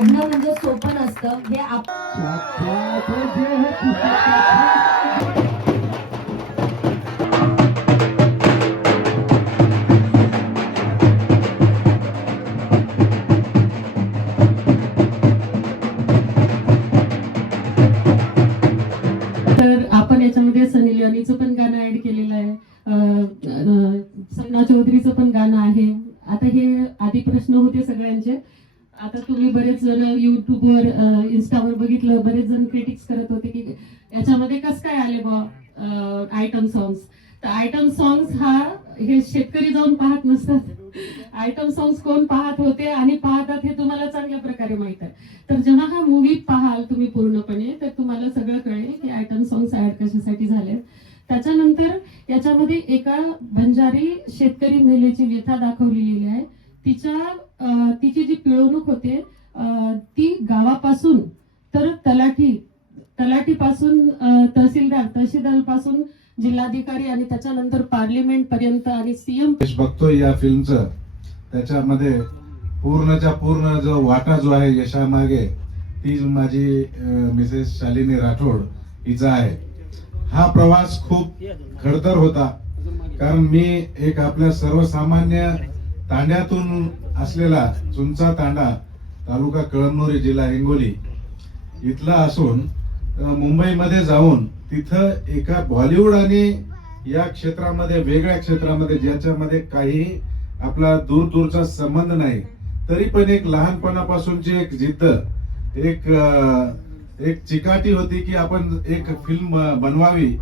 काढणं म्हणजे सोपं नसतं हे तर आपण याच्यामध्ये सनी लिओनीचं पण गाणं ऍड केलेलं आहे, सपना चौधरीचं पण गाणं आहे. आता हे आधी प्रश्न होते सगळ्यांचे. आता तुम्ही बरेच जण युट्यूबवर इन्स्टावर बघितलं, बरेच जण क्रिटिक्स करत होते की याच्यामध्ये कसं काय आले बा आयटम सॉंग्स. तर आयटम सॉंग्स हा हे शेतकरी जाऊन पाहत नसतात. आयटम सॉंग्स कोण पाहत होते आणि पाहतात हे तुम्हाला चांगल्या प्रकारे माहित आहे. तर जेव्हा हा मूवी पाहाल तुम्ही पूर्णपणे तर तुम्हाला सगळं कळेल की आयटम सॉंग्स ऍड कशासाठी झाले. त्याच्यानंतर याच्यामध्ये एका बंजारी शेतकरी महिलेची व्यथा दाखवलेली आहे. तिची जी पिळवणूक होते ती गावापासून तर तलाठीपासून तहसीलदार पासून जिल्हाधिकारी आणि त्याच्यानंतर पार्लिमेंट पर्यंत आणि सीएम बघतोय या फिल्मचं. त्याच्यामध्ये पूर्णच्या पूर्ण जो वाटा जो आहे यशामागे ती माझी मिसेस शालिनी राठोड हिचा आहे. हा प्रवास खूप खडतर होता, कारण मी एक आपल्या सर्वसामान्य तांड्यातून असलेला चुंचा तांडा, तालुका कळमनुरी, जिल्हा हिंगोली इथला असून मुंबईमध्ये जाऊन तिथं एका बॉलिवूड आणि या क्षेत्रामध्ये, वेगळ्या क्षेत्रामध्ये ज्याच्यामध्ये काही आपला दूरचा संबंध नाही, तरी पण एक लहानपणापासूनची एक जिद्द, एक चिकाटी होती की आपण एक फिल्म बनवावी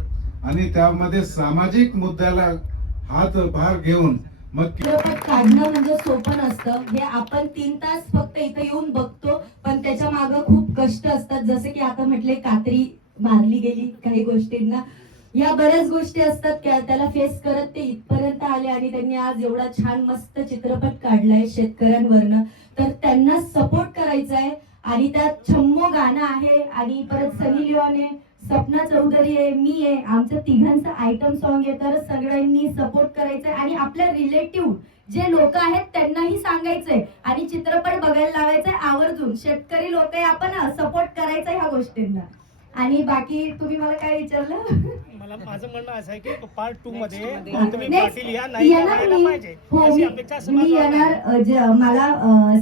आणि त्यामध्ये सामाजिक मुद्द्याला हातभार घेऊन मग चित्रपट काढणं म्हणजे सोपं नसतं हे आपण 3 तास फक्त इथे येऊन बघतो, पण त्याच्या मागे खूप कष्ट असतात. जसे की आता म्हटले कात्री मारली गेली काही गोष्टींना, या बऱ्याच गोष्टी असतात त्याला फेस करत ते इथपर्यंत आले आणि त्यांनी आज एवढा छान मस्त चित्रपट काढलाय शेतकऱ्यांवरनं. तर त्यांना सपोर्ट करायचा आहे आणि त्यात छम्मो गाणं आहे आणि परत सनी लिओन आहे, सपना चौधरी आहे, मी आहे, आमचं तिघांचं आयटम सॉन्ग आहे. तर सगळ्यांनी सपोर्ट करायचंय आणि आपल्या रिलेटिव्ह जे लोक आहेत त्यांनाही सांगायचंय आणि चित्रपट बघायला लावायचंय आवर्जून. शेतकरी लोक आहे, आपण सपोर्ट करायचा ह्या गोष्टींना. आणि बाकी तुम्ही मला काय विचारलं? मला माझं म्हणणं असं आहे की पार्ट 2 मध्ये तुम्ही Next पाटील या नाही येणार मी. पाहिजे हो, अशी अपेक्षा असं मी माझं येणार. मला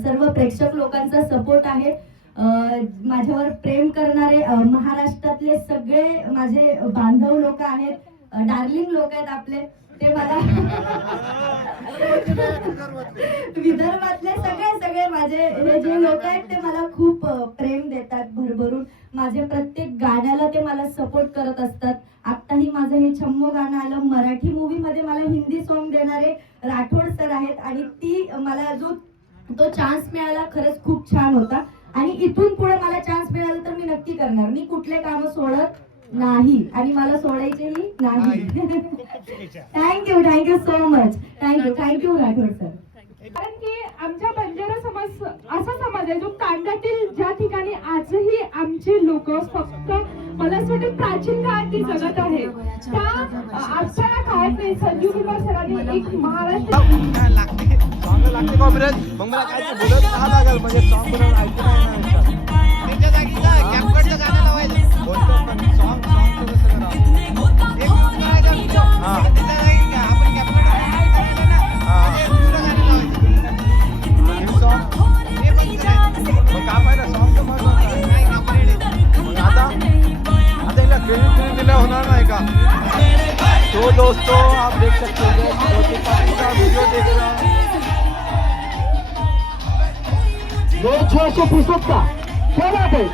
सर्व प्रेक्षक लोकांचा सपोर्ट आहे. माझ्यावर प्रेम करणारे महाराष्ट्रातले सगळे माझे बांधव लोक आहेत, डार्लिंग लोक आहेत आपले, ते मला विदर्भातले सगळे माझे हे जे लोक आहेत ते मला खूप प्रेम देतात भरभरून. माझे प्रत्येक गाण्याला ते मला सपोर्ट करत असतात. आत्ताही माझं हे छम्मो गाणं आलं. मराठी मूवी मध्ये मला हिंदी सॉन्ग देणारे राठोड सर आहेत आणि ती मला तो चान्स मिळाला खरंच खूप छान होता. आणि इथून पुढे मला चान्स मिळाला तर मी नक्की करणार. मी कुठले काम सोडत नाही आणि मला सोडायचेही नाही. Thank you so much. Thank you Rathod sir. कारण की आमच्या बंजारा समाज असा समाज आहे जो तांड्यातील ज्या ठिकाणी आजही आमचे लोक फक्त मला असं वाटतं प्राचीन काळात ती जगत आहे. त्या आजच्या काळात नाही. संजीव कुमार सरांनी एक महाराष्ट्र लागते कॉपीराइट मग मला काय बोलत का लागेल म्हणजे सॉन्ग बनवून ऐकू नाही त्याच्या जागी कॅपकटचं गाणं लावायचं बोलतो पण सॉन्ग कसं करावं एक करायचं हां त्याच्या जागी आपण कॅपकट ऐकायला ना हां पुढं गाणं लावायचं हे सॉन्ग हे पण करायचं मग का पाहिजे सॉन्ग तर महत्त्वाचं नाही कॉपीराइट मग आता याला क्रेडिट दिलं होणार नाही का. तो दोस्तों आप देख सकते हो ज्योति पाटिल का वीडियो देख रहा हूं. ये 600% का क्या बात है.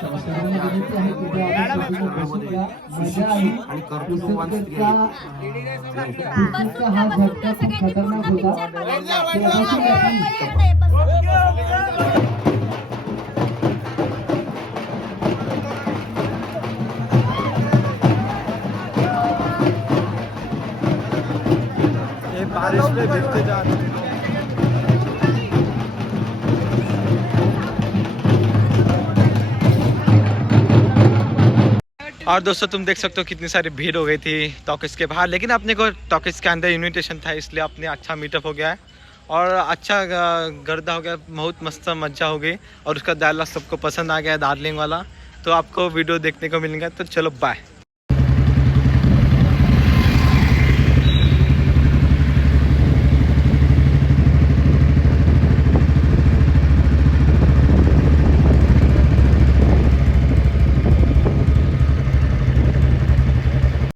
सर्वांना विनंती आहे की त्या आपण सोबत बसून घ्या. मजा आहे. पुस्तकाचा हा झटका खूप खतरनाक होता. ते बसून घ्या please. ये बारिश में भिगते जा रहे हैं। और दोस्तों तुम देख सकते हो कितनी सारी भीड़ हो गई थी टॉकीज के बाहर, लेकिन अपने को टॉकीज के अंदर इनविटेशन था इसलिए अपने अच्छा मीटअप हो गया है और अच्छा गर्दा हो गया, बहुत मस्त मजा हो गई और उसका डायलॉग सबको पसंद आ गया डार्लिंग वाला। तो आपको वीडियो देखने को मिलेगा, तो चलो बाय।